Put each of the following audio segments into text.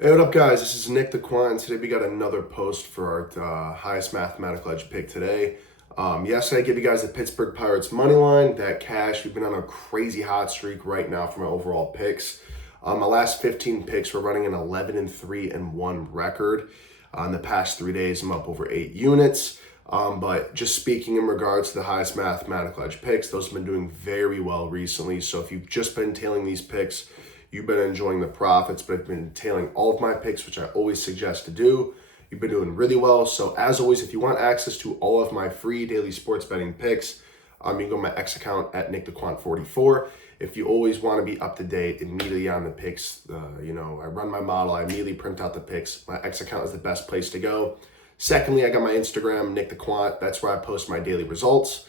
Hey, what up, guys? This is Nick the Quant. Today we got another post for our highest mathematical edge pick today. Yesterday I gave you guys the Pittsburgh Pirates money line, that cash. We've been on a crazy hot streak right now for my overall picks. My last 15 picks, we're running an 11-3-1 record. In the past 3 days, I'm up over 8 units. But just speaking in regards to the highest mathematical edge picks, those have been doing very well recently. So if you've just been tailing these picks, you've been enjoying the profits, but I've been tailing all of my picks, which I always suggest to do. You've been doing really well. So as always, if you want access to all of my free daily sports betting picks, you can go to my X account at NickTheQuant44. If you always want to be up to date immediately on the picks, I run my model, I immediately print out the picks. My X account is the best place to go. Secondly, I got my Instagram, Nick the Quant. That's where I post my daily results,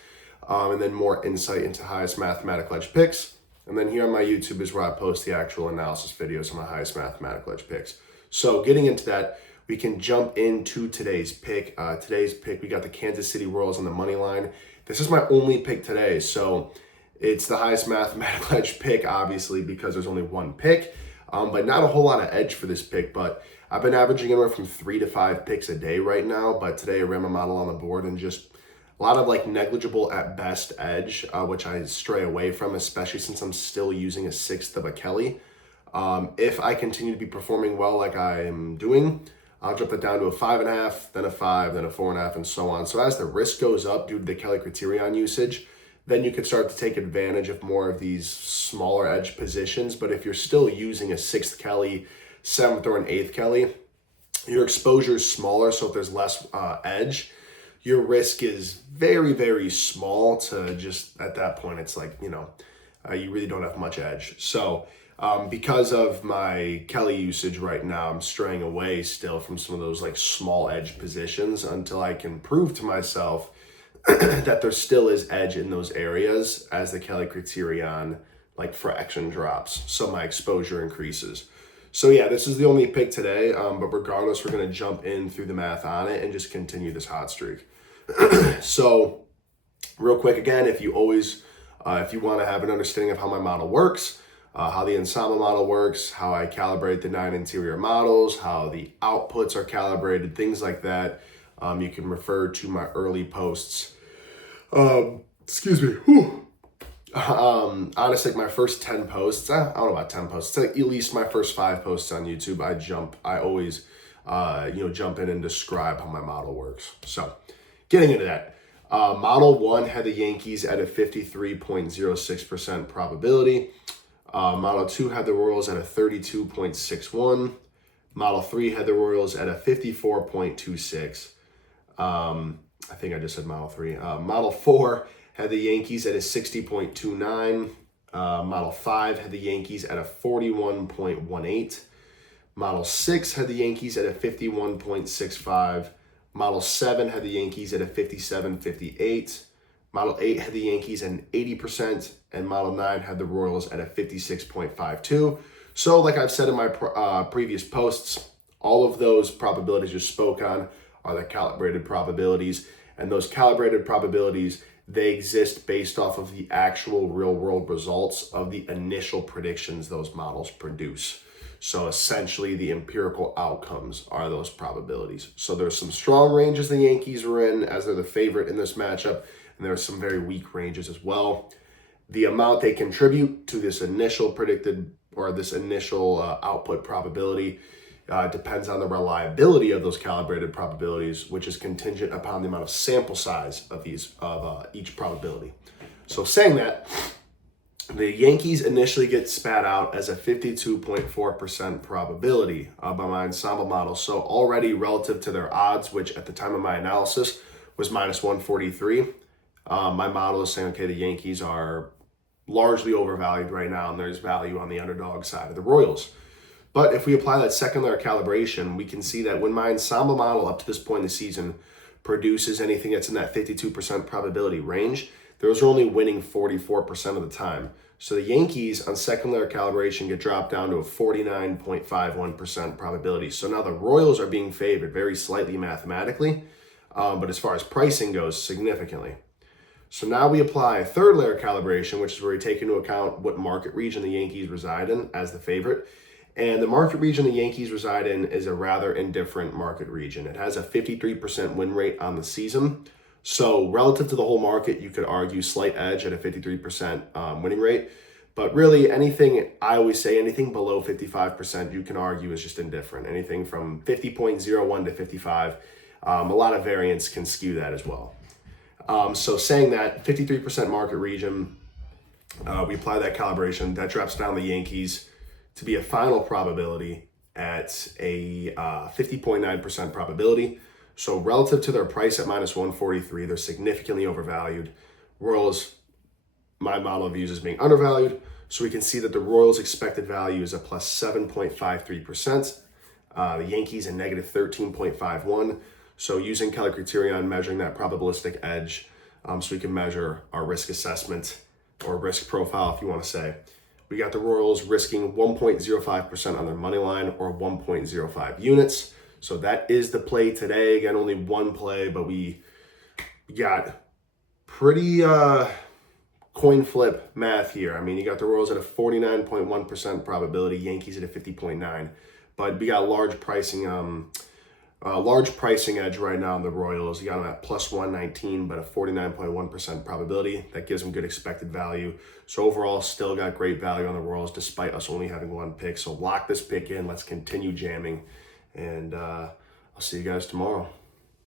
and then more insight into highest mathematical edge picks. And then here on my YouTube is where I post the actual analysis videos on my highest mathematical edge picks. So getting into that, we can jump into today's pick. We got the Kansas City Royals on the money line. This is my only pick today. So it's the highest mathematical edge pick, obviously, because there's only one pick, but not a whole lot of edge for this pick. But I've been averaging anywhere from 3 to 5 picks a day right now. But today I ran my model on the board and just a lot of negligible at best edge, which I stray away from, especially since I'm still using a sixth of a Kelly. If I continue to be performing well like I am doing, I'll drop that down to a 5.5, then a 5, then a 4.5, and so on. So as the risk goes up due to the Kelly criterion usage, then you can start to take advantage of more of these smaller edge positions. But if you're still using a sixth Kelly, seventh or an eighth Kelly, your exposure is smaller, so if there's less edge, your risk is very, very small to just, at that point, it's you really don't have much edge. So because of my Kelly usage right now, I'm straying away still from some of those small edge positions until I can prove to myself that there still is edge in those areas as the Kelly criterion fraction drops. So my exposure increases. So yeah, this is the only pick today, but regardless, we're going to jump in through the math on it and just continue this hot streak. So real quick again, if you want to have an understanding of how my model works, how the ensemble model works, how I calibrate the 9 interior models, how the outputs are calibrated, things like that, you can refer to my early posts. Excuse me. Honestly, my first 10 posts, I don't know about 10 posts, at least my first 5 posts on YouTube, I always jump in and describe how my model works. So getting into that, Model 1 had the Yankees at a 53.06% probability. Model 2 had the Royals at a 32.61. Model 3 had the Royals at a 54.26. I think I just said Model 3. Model 4 had the Yankees at a 60.29. Model 5 had the Yankees at a 41.18. Model 6 had the Yankees at a 51.65. Model 7 had the Yankees at a 57.58. Model 8 had the Yankees at an 80%, and Model 9 had the Royals at a 56.52. So like I've said in my previous posts, all of those probabilities you spoke on are the calibrated probabilities, and those calibrated probabilities, they exist based off of the actual real-world results of the initial predictions those models produce. So essentially, the empirical outcomes are those probabilities. So there's some strong ranges the Yankees were in, as they're the favorite in this matchup, and there are some very weak ranges as well. The amount they contribute to this initial predicted or this initial output probability depends on the reliability of those calibrated probabilities, which is contingent upon the amount of sample size of each probability. So saying that, the Yankees initially get spat out as a 52.4% probability by my ensemble model. So already relative to their odds, which at the time of my analysis was minus 143, my model is saying, okay, the Yankees are largely overvalued right now, and there's value on the underdog side of the Royals. But if we apply that second layer calibration, we can see that when my ensemble model up to this point in the season produces anything that's in that 52% probability range, those are only winning 44% of the time. So the Yankees on second layer calibration get dropped down to a 49.51% probability. So now the Royals are being favored very slightly mathematically, but as far as pricing goes, significantly. So now we apply a third layer calibration, which is where we take into account what market region the Yankees reside in as the favorite. And the market region the Yankees reside in is a rather indifferent market region. It has a 53% win rate on the season. So relative to the whole market, you could argue slight edge at a 53% winning rate. But really, anything, I always say anything below 55%, you can argue is just indifferent. Anything from 50.01 to 55, a lot of variance can skew that as well. So saying that, 53% market region, we apply that calibration, that drops down the Yankees to be a final probability at a 50.9% probability. So relative to their price at minus 143, they're significantly overvalued. Royals, my model views as being undervalued. So we can see that the Royals' expected value is a plus 7.53%. The Yankees a negative 13.51. So using Keller Criterion, measuring that probabilistic edge, so we can measure our risk assessment or risk profile, if you want to say. We got the Royals risking 1.05% on their money line or 1.05 units. So that is the play today. Again, only one play, but we got pretty coin flip math here. I mean, you got the Royals at a 49.1% probability, Yankees at a 50.9%. But we got large pricing edge right now on the Royals. You got them at plus 119, but a 49.1% probability. That gives them good expected value. So overall, still got great value on the Royals despite us only having one pick. So lock this pick in. Let's continue jamming. And I'll see you guys tomorrow.